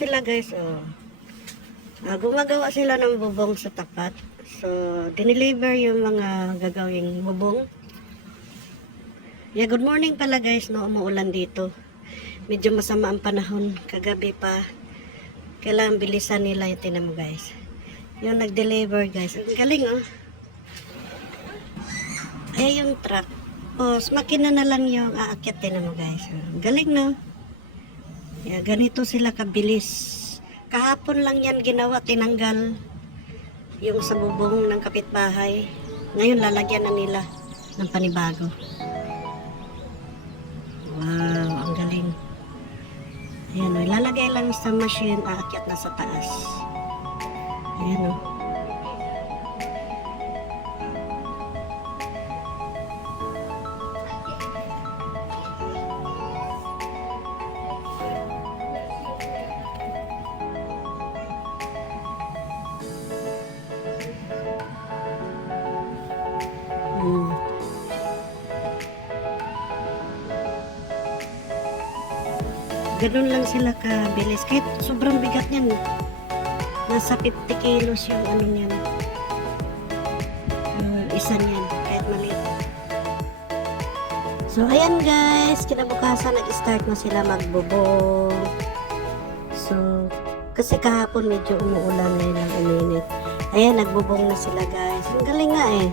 Sila guys, oh. Ah, gumagawa sila ng bubong sa tapat. So, dineliver yung mga gagawing bubong. Yeah, good morning pala guys, no, umuulan dito. Medyo masama ang panahon, kagabi pa. Kailangan bilisan nila yung tinan mo guys. Yung nag-deliver guys, ang galing oh. Ay, yung truck. Oh, makina na lang yung aakyat tinan mo guys. Galing no. Yeah, ganito sila kabilis. Kahapon lang yan ginawa, tinanggal yung sa ng kapitbahay. Ngayon lalagyan na nila ng panibago. Wow, ang galing. Ayan o, ilalagay lang sa machine, aakyat na sa taas. Ayan o. Ganun lang sila kabilis. Kahit sobrang bigat niyan. Nasa 50 kilos yung ano niyan. Yung isa niyan. Kahit maliit. So, ayan guys. Kinabukasan nag-start na sila magbubong. So, kasi kahapon medyo umuulan ngayon ang uminit. Ayan, nagbubong na sila guys. Ang galing nga eh.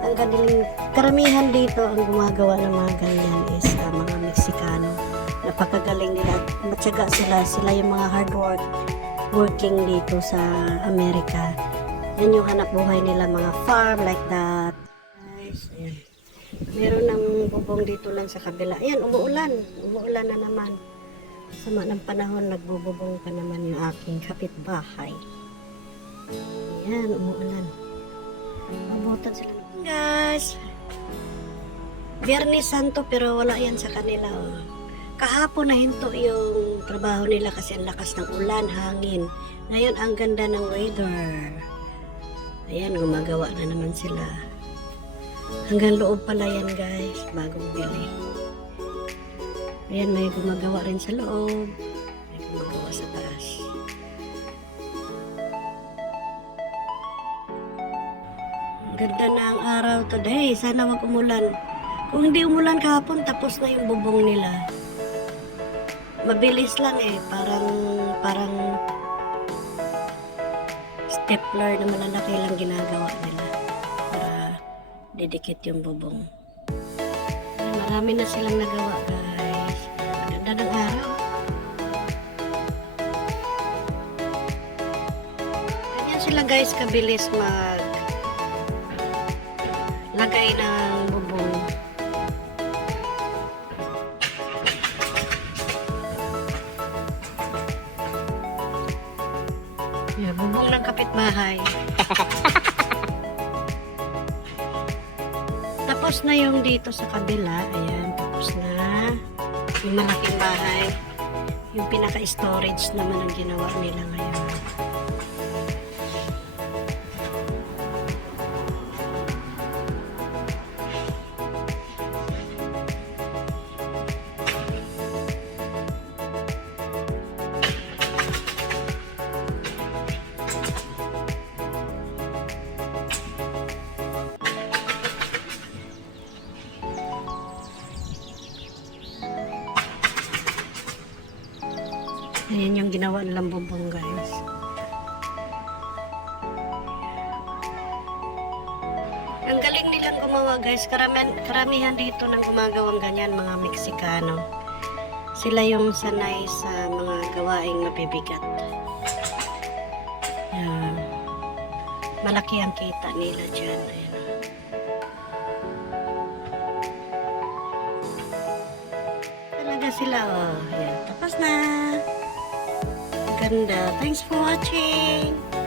Ang galing. Karamihan dito ang gumagawa ng mga ganyan is ah, mga Meksikano napakagaling. Matyaga sila. Sila yung mga hard work working dito sa Amerika. Yan yung hanap buhay nila, mga farm like that. Guys, ayan. Meron ng bubong dito lang sa kabila. Ayan, umuulan. Umuulan na naman. Sama ng panahon, nagbububong pa naman yung aking kapitbahay. Ayan, umuulan. Mabutan sila. Guys, Biyernes Santo pero wala yan sa kanila. Oh. Kahapon na hinto yung trabaho nila kasi ang lakas ng ulan, hangin. Ngayon ang ganda ng weather. Ayan, gumagawa na naman sila. Hanggang loob pala yan guys, bagong bili. Ayan, may gumagawa rin sa loob. May gumagawa sa taas. Ganda na ang araw today. Sana wag umulan. Kung hindi umulan kahapon, tapos na yung bubong nila mabilis lang eh. Parang, parang stapler na malalaki lang ginagawa nila para didikit yung bubong. Marami na silang nagawa guys. Ganda ng araw. Ganyan sila guys kabilis mag lagay ng Yeah, bubong ng kapitbahay. tapos na yung dito sa kabila. Ayan, tapos na. Yung malaking bahay. Yung pinaka-storage naman ang ginawa nila ngayon. Ayan yung ginawa nilang bubong guys. Ang galing nilang gumawa guys. Karamihan, karamihan dito ng gumagawang ganyan mga Meksikano. Sila yung sanay sa mga gawaing mabibigat. Yan. Malaki ang kita nila dyan. Ayan. Talaga sila oh. Ayan. Tapos na. Ganda. Uh, thanks for watching.